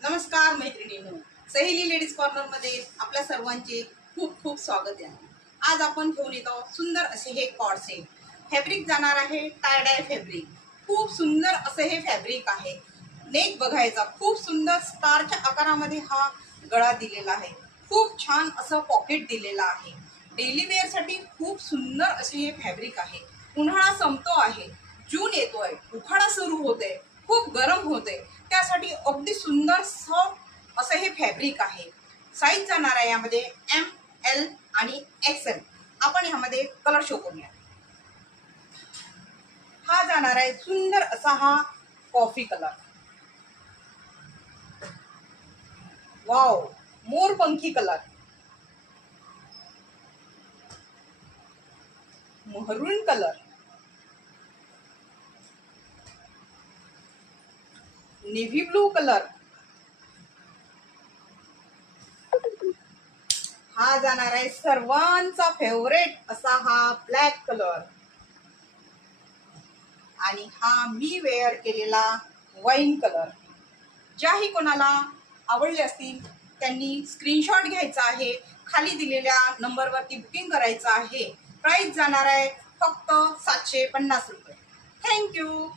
नमस्कार मैत्रिणींनो, सहेली लेडीज कॉर्नर मध्ये आपल्या सर्वांचे खूप खूप स्वागत आहे। आज आपण घेऊन येतो सुंदर असे हे कॉर्ड सेट। फॅब्रिक जाणार आहे टाय डाय फॅब्रिक। खूप सुंदर असे हे फॅब्रिक आहे। नेक बघायचा, खूप सुंदर स्टारच्या आकारामध्ये हा गळा दिलेला आहे। खूप छान असं पॉकेट दिलेला आहे। डेली वेअर साठी खूप सुंदर असे हे फॅब्रिक आहे। उन्हाळा संपतो आहे, जून येतोय, उन्हाळा सुरू होते, खूप गरम होते, त्यासाठी अगदी सुंदर सॉफ्ट असं हे फॅब्रिक आहे। साईज जाणार आहे यामध्ये एम, एल आणि एक्सेल। आपण यामध्ये कलर शो करूया। हा जाणार आहे सुंदर असा हा कॉफी कलर। वाव, मोरपंखी colour, maroon colour, navy blue colour, हा जाणार आहे सर्वांचा फेवरेट असा हा ब्लॅक कलर, आणि हा मी वेअर केलेला वाईन कलर। ज्याही कोणाला आवडले असतील त्यांनी स्क्रीनशॉट घ्यायचा आहे, खाली दिलेल्या नंबरवरती बुकिंग करायचं आहे। प्राइस जाणार आहे फक्त 750 रुपये। थँक्यू।